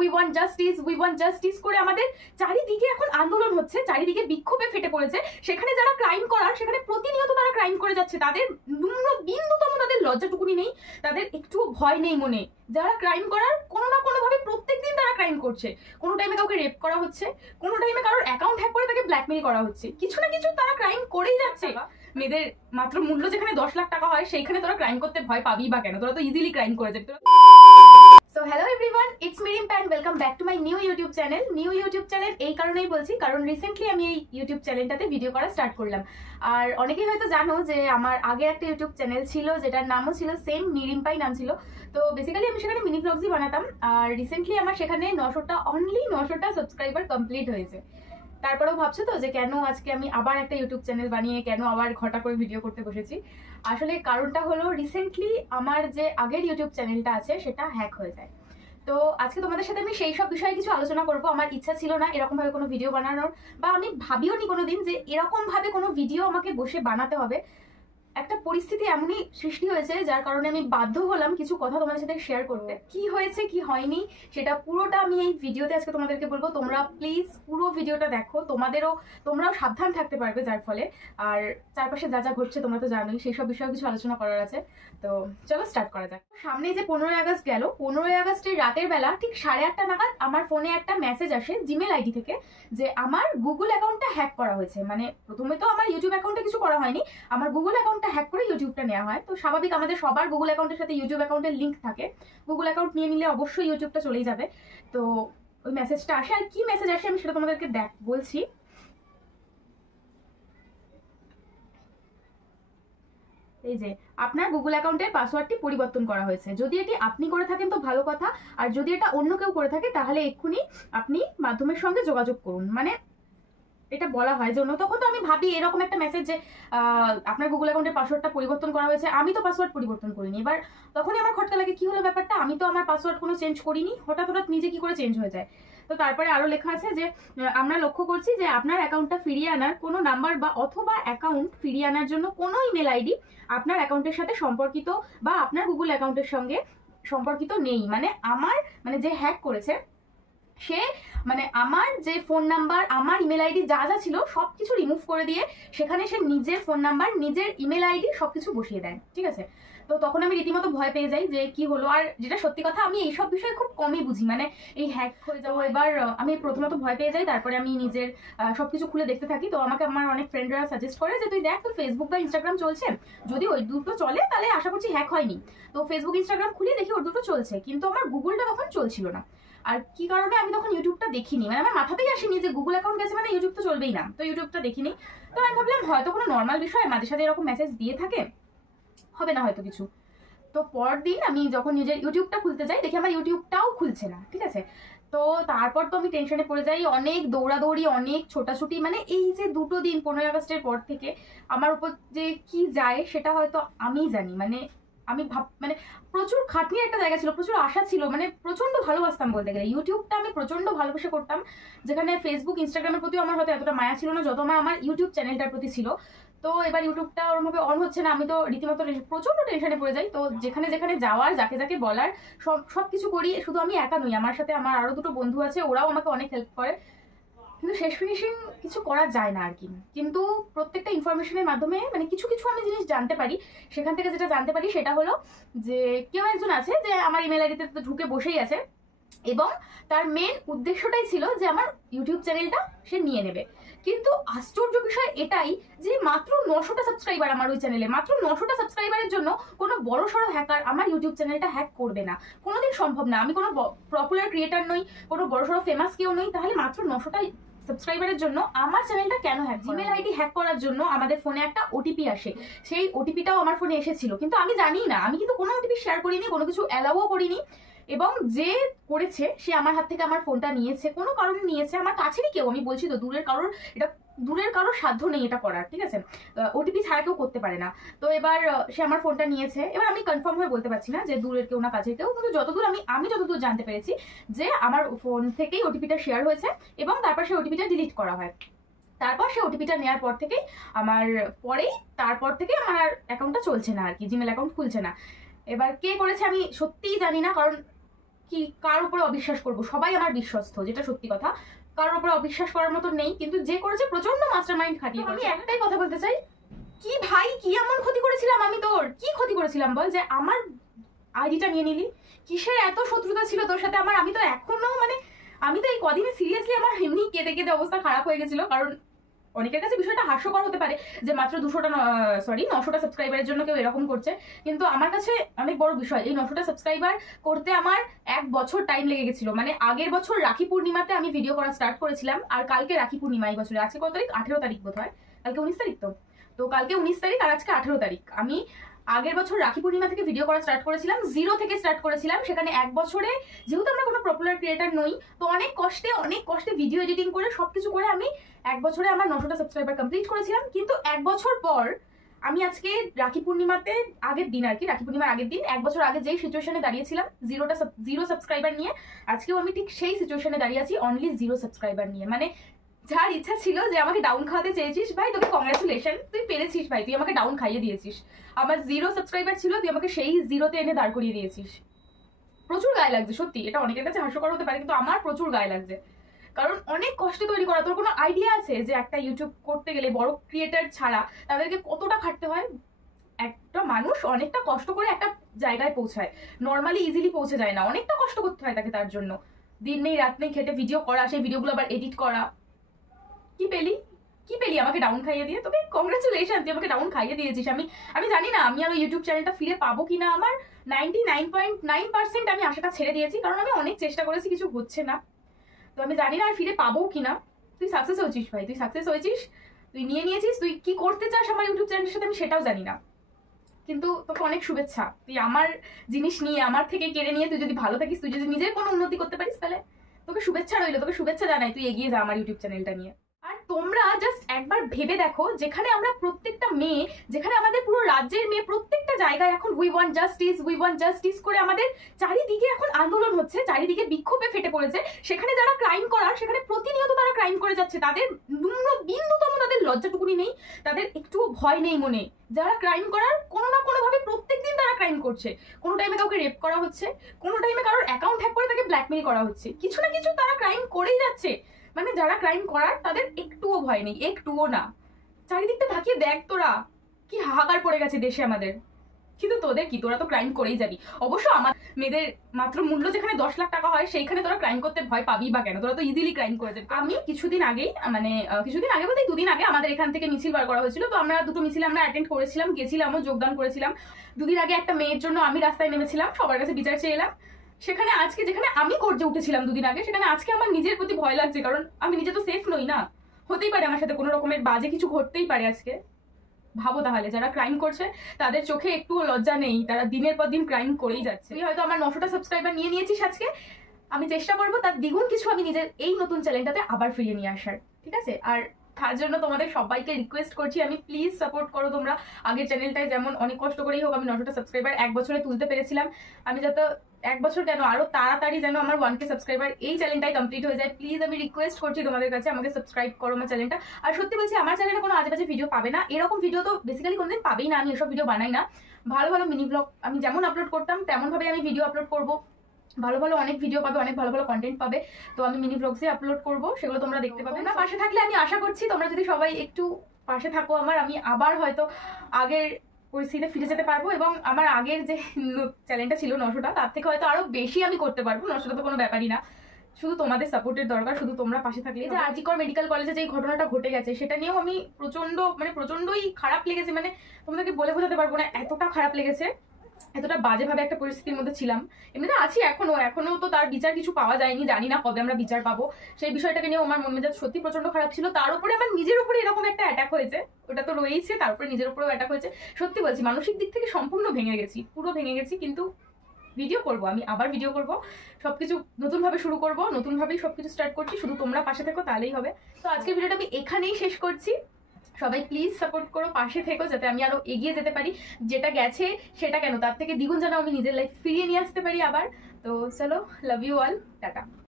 We want justice করে আমাদের চারিদিকে এখন আন্দোলন হচ্ছে, চারিদিকে বিক্ষোভে ফেটে পড়েছে। সেখানে যারা ক্রাইম করার, সেখানে প্রতিনিয়ত তারা ক্রাইম করে যাচ্ছে, তাদের বিন্দুতম তাদের লজ্জাটুকুনি নেই, তাদের একটুও ভয় নেই মনে। যারা ক্রাইম করার কোনো না কোনো ভাবে প্রত্যেকদিন তারা ক্রাইম করছে। কোনো টাইমে কাউকে রেপ করা হচ্ছে, কোনো টাইমে কারোর অ্যাকাউন্ট হ্যাক করে তাকে ব্ল্যাকমেল করা হচ্ছে, কিছু না কিছু তারা ক্রাইম করেই যাচ্ছে। মেয়েদের মাত্র মূল্য যেখানে 10 লাখ টাকা হয়, সেইখানে তোরা ক্রাইম করতে ভয় পাবি বা কেন? তোরা তো ইজিলি ক্রাইম করে যাবি। So hello everyone, it's me Rimpa and welcome back to my new YouTube channel. New YouTube channel এই কারণেই বলছি, কারণ রিসেন্টলি আমি এই ইউটিউব চ্যানেলটাতে ভিডিও করা স্টার্ট করলাম। আর অনেকেই হয়তো জানো যে আমার আগে একটা ইউটিউব চ্যানেল ছিল, যেটার নামও ছিল সেম, নিরিম্পাই নাম ছিল। তো বেসিক্যালি আমি সেখানে মিনি ব্লগসই বানাতাম। আর রিসেন্টলি আমার সেখানে 900টা সাবস্ক্রাইবার কমপ্লিট হয়েছে। তারপরেও ভাবছো তো যে কেন আজকে আমি আবার একটা ইউটিউব চ্যানেল বানিয়ে কেন আবার ঘটা করে ভিডিও করতে বসেছি। আসলে কারণটা হলো, রিসেন্টলি আমার যে আগের ইউটিউব চ্যানেলটা আছে সেটা হ্যাক হয়ে যায়। তো আজকে তোমাদের সাথে আমি সেই সব বিষয়ে কিছু আলোচনা করব। আমার ইচ্ছা ছিল না এরকম ভাবে কোনো ভিডিও বানানোর, বা আমি ভাবিও নি কোনোদিন যে এরকম ভাবে কোনো ভিডিও আমাকে বসে বানাতে হবে। একটা পরিস্থিতি এমনই সৃষ্টি হয়েছে যার কারণে আমি বাধ্য হলাম কিছু কথা তোমাদের সাথে শেয়ার করতে। কি হয়েছে কি হয়নি সেটা পুরোটা আমি এই ভিডিওতে আজকে তোমাদেরকে বলবো। তোমরা প্লিজ পুরো ভিডিওটা দেখো, তোমরাও সাবধান থাকতে পারবে যার ফলে। আর চারপাশে যা যা ঘটছে তোমরা তো জানোই, সেই সব বিষয়ে কিছু আলোচনা করার আছে। তো চলো স্টার্ট করা যাক। সামনে যে 15ই আগস্ট গেল, 15ই আগস্টের রাতের বেলা ঠিক 8:30 নাগাদ আমার ফোনে একটা মেসেজ আসে জিমেল আইডি থেকে যে আমার গুগল অ্যাকাউন্টটা হ্যাক করা হয়েছে। মানে প্রথমে তো আমার ইউটিউব অ্যাকাউন্টে কিছু করা হয়নি, আমার গুগল অ্যাকাউন্টটা হ্যাক করে ইউটিউবটা নেওয়া হয়। তো স্বাভাবিক, আমাদের সবার গুগল অ্যাকাউন্টের সাথে ইউটিউব অ্যাকাউন্টের লিঙ্ক থাকে। গুগল অ্যাকাউন্ট নিয়ে নিলে অবশ্যই ইউটিউবটা চলেই যাবে। তো ওই মেসেজটা আসে, আর কি মেসেজ আসে আমি সেটা তোমাদেরকে বলছি। এই যে, আপনার গুগল অ্যাকাউন্টের পাসওয়ার্ডটি পরিবর্তন করা হয়েছে। যদি এটি আপনি করে থাকেন তো ভালো কথা, আর যদি এটা অন্য কেউ করে থাকে তাহলে এক্ষুনি আপনি মাধ্যমের সঙ্গে যোগাযোগ করুন। মানে এটা বলা হয় জন্য, তখন তো আমি ভাবি এরকম একটা মেসেজ যে আপনার গুগল অ্যাকাউন্টের পাসওয়ার্ডটা পরিবর্তন করা হয়েছে। আমি তো পাসওয়ার্ড পরিবর্তন করিনি। এবার তখনই আমার খটকা লাগে, কি হলো ব্যাপারটা, আমি তো আমার পাসওয়ার্ড কোনো চেঞ্জ করিনি, হঠাৎ নিজে কি করে চেঞ্জ হয়ে যায়। তো তারপরে আরো লেখা আছে যে আমরা লক্ষ্য করছি যে আপনার অ্যাকাউন্টটা ফিরিয়ে আনার কোনো নাম্বার বা অথবা অ্যাকাউন্ট ফিরিয়ে আনার জন্য কোনো ইমেল আইডি আপনার অ্যাকাউন্টের সাথে সম্পর্কিত বা আপনার গুগল অ্যাকাউন্টের সঙ্গে সম্পর্কিত নেই। মানে যে হ্যাক করেছে সে, মানে আমার যে ফোন নাম্বার, আমার ইমেল আইডি যা যা ছিল সবকিছু রিমুভ করে দিয়ে সেখানে সে নিজের ফোন নাম্বার, নিজের ইমেল আইডি সবকিছু বসিয়ে দেয়। ঠিক আছে, তো তখন আমি রীতিমতো ভয় পেয়ে যাই যে কি হলো। আর যেটা সত্যি কথা, আমি এইসব বিষয়ে খুব কমই বুঝি, মানে এই হ্যাক হয়ে যাওয়া। এবার আমি প্রথমত ভয় পেয়ে যাই, তারপরে আমি নিজের সবকিছু খুলে দেখতে থাকি। তো আমাকে আমার অনেক ফ্রেন্ডরা সাজেস্ট করে যে তুই দেখ, তোর ফেসবুক বা ইনস্টাগ্রাম চলছে, যদি ওই দুটো চলে তাহলে আশা করছি হ্যাক হয়নি। তো ফেসবুক ইনস্টাগ্রাম খুলে দেখি ওর দুটো চলছে, কিন্তু আমার গুগলটা তখন চলছিল না। আর কি কারণে আমি তখন ইউটিউবটা দেখিনি, মানে আমার মাথাতেই আসেনি যে গুগল অ্যাকাউন্ট গেছে মানে ইউটিউব তো চলবেই না। তো ইউটিউবটা দেখিনি। তো আমি ভাবলাম হয়তো কোনো নর্মাল বিষয়, মাঝে সাঝে এরকম মেসেজ দিয়ে থাকে, হবে না হয়তো কিছু। তো পরদিন আমি যখন নিজের ইউটিউবটা খুলতে যাই, দেখি আমার ইউটিউবটাও খুলছে না। ঠিক আছে, তো তারপর তো আমি টেনশনে পড়ে যাই, অনেক দৌড়াদৌড়ি, অনেক ছোটাছুটি। মানে এই যে 2 দিন 15ই আগস্টের পর থেকে আমার উপর যে কি যায় সেটা হয়তো আমিই জানি। মানে আমি মানে প্রচুর খাটনির একটা জায়গা ছিল, প্রচুর আশা ছিল, মানে প্রচন্ড ভালোবাসতাম বলতে গেলে। ইউটিউবটা আমি প্রচন্ড ভালোবেসে করতাম, যেখানে ফেসবুক ইনস্টাগ্রামের প্রতিও আমার হয়তো এতটা মায়া ছিল না যত আমার ইউটিউব চ্যানেলটার প্রতি ছিল। তো এবার ইউটিউবটা ওরমভাবে অন হচ্ছে না, আমি তো রীতিমতো প্রচন্ড টেনশনে পড়ে যাই। তো যেখানে যেখানে যাওয়ার, যাকে যাকে বলার, সবকিছু করি। শুধু আমি একা নই, আমার সাথে আমার আরো 2টো বন্ধু আছে, ওরাও আমাকে অনেক হেল্প করে। কিন্তু শেষ ফিনিশিং কিছু করা যায় না আর কি। কিন্তু প্রত্যেকটা ইনফরমেশনের মাধ্যমে মানে কিছু কিছু আমি জিনিস জানতে পারি। সেখান থেকে যেটা জানতে পারি সেটা হলো যে কেউ একজন আছে যে আমার ইমেল আইডিতে তো ঢুকে বসেই আছে, এবং তার মেন উদ্দেশ্যটাই ছিল যে আমার ইউটিউব চ্যানেলটা সে নিয়ে নেবে। কিন্তু আশ্চর্য বিষয় এটাই যে মাত্র 900টা সাবস্ক্রাইবার আমার ওই চ্যানেলে, মাত্র 900টা সাবস্ক্রাইবারের জন্য কোনো বড় সড়ো হ্যাকার আমার ইউটিউব চ্যানেলটা হ্যাক করবে না, কোনোদিন সম্ভব না। আমি কোনো পপুলার ক্রিয়েটার নই, কোনো বড় সড়ো ফেমাস কেউ নই, তাহলে মাত্র 900টা সাবস্ক্রাইবারের জন্য আমার চ্যানেলটা কেন হ্যাক? জিমেল আইডি হ্যাক করার জন্য আমাদের ফোনে একটা ওটিপি আসে, সেই ওটিপিটাও আমার ফোনে এসেছিল, কিন্তু আমি জানি না, আমি কিন্তু কোনো ওটিপি শেয়ার করিনি, কোনো কিছু অ্যালাউও করিনি। এবং যে করেছে সে আমার হাত থেকে আমার ফোনটা নিয়েছে, কোনো কারণে নিয়েছে, আমার কাছেরই কেউ, আমি বলছি তো দূরের কারোর সাধ্য নেই এটা করার। ঠিক আছে, ওটিপি ছাড়া কেউ করতে পারে না। তো এবার সে আমার ফোনটা নিয়েছে। এবার আমি কনফার্ম হয়ে বলতে পারছি না যে দূরের কেউ না কাছের কেউ, কিন্তু যতদূর আমি যতদূর জানতে পেরেছি যে আমার ফোন থেকেই ওটিপিটা শেয়ার হয়েছে, এবং তারপর সেই ওটিপিটা ডিলিট করা হয়। তারপর সে ওটিপিটা নেওয়ার পর থেকেই তারপর থেকে আমার অ্যাকাউন্টটা চলছে না আর কি, জিমেল অ্যাকাউন্ট খুলছে না। এবার কে করেছে আমি সত্যিই জানি না, কারণ কি কার উপরে অবিশ্বাস করব? সবাই আমার বিশ্বস্ত, যেটা সত্যি কথা। কারোর উপরে অবিশ্বাস করার মতো নেই, কিন্তু যে করেছে প্রচন্ড মাস্টারমাইন্ড খাটিয়ে। আমি একটাই কথা বলতে চাই, কি ভাই কি এমন ক্ষতি করেছিলাম আমি তোর? কি ক্ষতি করেছিলাম বল যে আমার আইডিটা নিয়ে নিলি? কিসের এত শত্রুতা ছিল তোর সাথে আমার? আমি তো এখনো মানে আমি তো এই কদিনে সিরিয়াসলি আমার এমনি কেঁদে কেঁদে অবস্থা খারাপ হয়ে গেছিল। কারণ অনেকের কাছে বিষয়টা হাস্যকর হতে পারে যে মাত্র 900টা সাবস্ক্রাইবারের জন্য কেউ এরকম করছে, কিন্তু আমার কাছে অনেক বড় বিষয়। এই 900টা সাবস্ক্রাইবার করতে আমার 1 বছর টাইম লেগে গেছিল। মানে আগের বছর রাখি পূর্ণিমাতে আমি ভিডিও করা স্টার্ট করেছিলাম, আর কালকে রাখি পূর্ণিমা এই বছরে। আজকে কত তারিখ? 18 তারিখ বোধ হয়। কালকে 19 তারিখ তো কালকে 19 তারিখ আর আজকে 18 তারিখ। আমি আগের বছর রাখি পূর্ণিমা থেকে ভিডিও করা স্টার্ট করেছিলাম, 0 থেকে স্টার্ট করেছিলাম। সেখানে 1 বছরে, যেহেতু আমরা কোনো পপুলার ক্রিয়েটার নই, তো অনেক কষ্টে ভিডিও এডিটিং করে সবকিছু করে আমি 1 বছরে আমার 900টা সাবস্ক্রাইবার কমপ্লিট করেছিলাম। কিন্তু 1 বছর পর আমি আজকে রাখি পূর্ণিমাতে আগের দিন আর কি, রাখি পূর্ণিমার আগের দিন 1 বছর আগে যেই সিচুয়েশনে দাঁড়িয়েছিলাম 0 সাবস্ক্রাইবার নিয়ে, আজকেও আমি ঠিক সেই সিচুয়েশনে দাঁড়িয়ে আছি অনলি 0 সাবস্ক্রাইবার নিয়ে। মানে যার ইচ্ছা ছিল যে আমাকে ডাউন খাওয়াতে চেয়েছিস, ভাই তোকে কংগ্রাচুলেশন, তুই পেরেছিস ভাই, তুই আমাকে ডাউন খাইয়ে দিয়েছিস। আমার 0 সাবস্ক্রাইবার ছিল, তুই আমাকে সেই 0তে এনে দাঁড় করিয়ে দিয়েছিস। প্রচুর গায়ে লাগছে সত্যি, এটা অনেকের কাছে হাস্যকর হতে পারে, কিন্তু আমার প্রচুর গায়ে লাগছে। কারণ অনেক কষ্টে তৈরি করা। তোর কোনো আইডিয়া আছে যে একটা ইউটিউব করতে গেলে বড় ক্রিয়েটার ছাড়া তাদেরকে কতটা খাটতে হয়? একটা মানুষ অনেকটা কষ্ট করে একটা জায়গায় পৌঁছায়, নর্মালি ইজিলি পৌঁছে যায় না, অনেকটা কষ্ট করতে হয় তাকে। তার জন্য দিন নেই রাত নেই খেটে ভিডিও করা, সেই ভিডিওগুলো আবার এডিট করা। কি পেলি আমাকে ডাউন খাইয়ে দিয়ে? তোকে কংগ্রাচুলেশন, তুই আমাকে ডাউন খাইয়ে দিয়েছিস। আমি জানি না আমি আর ইউটিউব চ্যানেলটা ফিরে পাবো কিনা। আমার 99.9% আমি আশাটা ছেড়ে দিয়েছি, কারণ আমি অনেক চেষ্টা করেছি, কিছু হচ্ছে না। তো আমি জানি না আর ফিরে পাবো কিনা। তুই সাকসেস হয়েছিস ভাই, তুই সাকসেস হয়েছিস, তুই নিয়ে নিয়েছিস। তুই কি করতে চাস আমার ইউটিউব চ্যানেলের সাথে আমি সেটাও জানি না, কিন্তু তোকে অনেক শুভেচ্ছা। তুই আমার জিনিস নিয়ে, আমার থেকে কেড়ে নিয়ে তুই যদি ভালো থাকিস, তুই যদি নিজের কোনো উন্নতি করতে পারিস, তাহলে তোকে শুভেচ্ছা রইলো, তোকে শুভেচ্ছা জানাই। তুই এগিয়ে যা আমার ইউটিউব চ্যানেলটা নিয়ে। আর তোমরা জাস্ট একবার ভেবে দেখো, যেখানে আমরা প্রত্যেকটা মেয়ে, যেখানে আমাদের পুরো রাজ্যের মেয়ে প্রত্যেকটা জায়গায় এখন উই ওয়ান্ট জাস্টিস করে আমাদের চারিদিকে এখন আন্দোলন হচ্ছে, চারিদিকে বিক্ষোভে ফেটে পড়েছে, সেখানে যারা ক্রাইম করার, সেখানে প্রতিনিয়ত তারা ক্রাইম করে যাচ্ছে। তাদের বিন্দুতম তাদের লজ্জাটুকুনি নেই, তাদের একটুও ভয় নেই মনে। যারা ক্রাইম করার কোনো না কোনো ভাবে প্রত্যেকদিন তারা ক্রাইম করছে। কোনো টাইমে কাউকে রেপ করা হচ্ছে, কোনো টাইমে কারোর অ্যাকাউন্ট হ্যাক করে তাকে ব্ল্যাকমেল করা হচ্ছে, কিছু না কিছু তারা ক্রাইম করেই যাচ্ছে। মানে যারা ক্রাইম করার তাদের একটুও ভয় নেই, একটুও না। চারিদিকটা তাকিয়ে দেখ তোরা, কি হাহাকার পড়ে গেছে দেশে আমাদের। কিন্তু তোদের কি, তোরা তো ক্রাইম করেই যাবি। অবশ্য আমার মেয়েদের মাত্র মূল্য যেখানে 10 লাখ টাকা হয়, সেইখানে তোরা ক্রাইম করতে ভয় পাবি বা কেন? তোরা তো ইজিলি ক্রাইম করে যাবি। আমি কিছুদিন আগে বলতে 2 দিন আগে আমাদের এখান থেকে মিছিল বার করা হয়েছিল। তো আমরা 2টো মিছিলে আমরা অ্যাটেন্ড করেছিলাম, গেছিলামও, যোগদান করেছিলাম। 2 দিন আগে একটা মেয়ের জন্য আমি রাস্তায় নেমেছিলাম, সবার কাছে বিচার চেয়ে এলাম। সেখানে আজকে যেখানে আমি গর্জে উঠেছিলাম 2 দিন আগে, সেখানে আজকে আমার নিজের প্রতি ভয় লাগছে। কারণ আমি নিজে তো সেফ নই না, হতেই পারে আমার সাথে কোনো রকমের বাজে কিছু ঘটতেই পারে আজকে। ভাবো তাহলে, যারা ক্রাইম করছে তাদের চোখে একটুও লজ্জা নেই, তারা দিনের পর দিন ক্রাইম করেই যাচ্ছে। তুই হয়তো আমার 900টা সাবস্ক্রাইবার নিয়ে নিয়েছিস আজকে, আমি চেষ্টা করবো তার দ্বিগুণ কিছু আমি নিজের এই নতুন চ্যানেলটাতে আবার ফিরিয়ে নিয়ে আসার, ঠিক আছে? আর তার জন্য তোমাদের সবাইকে রিকোয়েস্ট করছি, আমি প্লিজ সাপোর্ট করো তোমরা। আগের চ্যানেলটায় যেমন অনেক কষ্ট করেই হোক আমি 900টা সাবস্ক্রাইবার 1 বছরে তুলতে পেরেছিলাম, আমি যাতে 1 বছর কেন, আরো তাড়াতাড়ি যেন আমার 1K সাবস্ক্রাইবার এই চ্যানেলটাই কমপ্লিট হয়ে যায়। প্লিজ আমি রিকোয়েস্ট করছি তোমাদের কাছে, আমাকে সাবস্ক্রাইব করো আমার চ্যানেলটা। আর সত্যি বলছি, আমার চ্যানেলে কোনো আজেবাজে ভিডিও পাবে না, এরকম ভিডিও তো বেসিক্যালি কোনোদিন পাবেই না। আমি এসব ভিডিও বানাই না। ভালো ভালো মিনি ব্লগ আমি যেমন আপলোড করতাম তেমন ভাবে আমি ভিডিও আপলোড করবো। ভালো ভালো অনেক ভিডিও পাবে, অনেক ভালো ভালো কন্টেন্ট পাবে। তো আমি মিনি ব্লগসে আপলোড করবো, সেগুলো তোমরা দেখতে পাবে। না পাশে থাকলে আমি আশা করছি তোমরা যদি সবাই একটু পাশে থাকো আমার, আমি আবার হয়তো আগের পরিস্থিতিতে ফিরে যেতে পারবো, এবং আমার আগের যে চ্যানেলটা ছিল 900টা, তার থেকে হয়তো আরো বেশি আমি করতে পারবো। 900টা তো কোনো ব্যাপারই না, শুধু তোমাদের সাপোর্টের দরকার, শুধু তোমরা পাশে থাকলে। যে আরজিকর মেডিকেল কলেজে যে ঘটনাটা ঘটে গেছে, সেটা নিয়েও আমি প্রচন্ডই খারাপ লেগেছে। মানে তোমাদেরকে বলে বোঝাতে পারবো না, এতটা খারাপ লেগেছে, এতটা বাজেভাবে একটা পরিস্থিতির মধ্যে ছিলাম। এমনিতে আছি এখনো তো তার বিচার কিছু পাওয়া যায়নি, জানি না কবে আমরা বিচার পাবো। সেই বিষয়টাকে নিয়ে আমার মন মেজাজ সত্যি প্রচন্ড খারাপ ছিল। তার উপরে আমার নিজের উপরে এরকম একটা অ্যাটাক হয়েছে, ওটা তো রয়েছে, তার উপরে নিজের উপরেও অ্যাটাক হয়েছে। সত্যি বলছি, মানসিক দিক থেকে সম্পূর্ণ ভেঙে গেছি, পুরো ভেঙে গেছি। কিন্তু ভিডিও করবো, আমি আবার ভিডিও করবো, সবকিছু নতুন ভাবে শুরু করবো, নতুন ভাবেই সবকিছু স্টার্ট করছি। শুধু তোমরা পাশে থেকো, তাহলেই হবে। তো আজকের ভিডিওটা আমি এখানেই শেষ করছি। সবাই প্লিজ সাপোর্ট করো, পাশে থেকো, যাতে আমি আরো এগিয়ে যেতে পারি। যেটা গেছে সেটা কেন, তার থেকে দ্বিগুণ যেন আমি নিজের লাইফ ফিরিয়ে নিয়ে আসতে পারি আবার। তো চলো, লাভ ইউ অল, টাটা।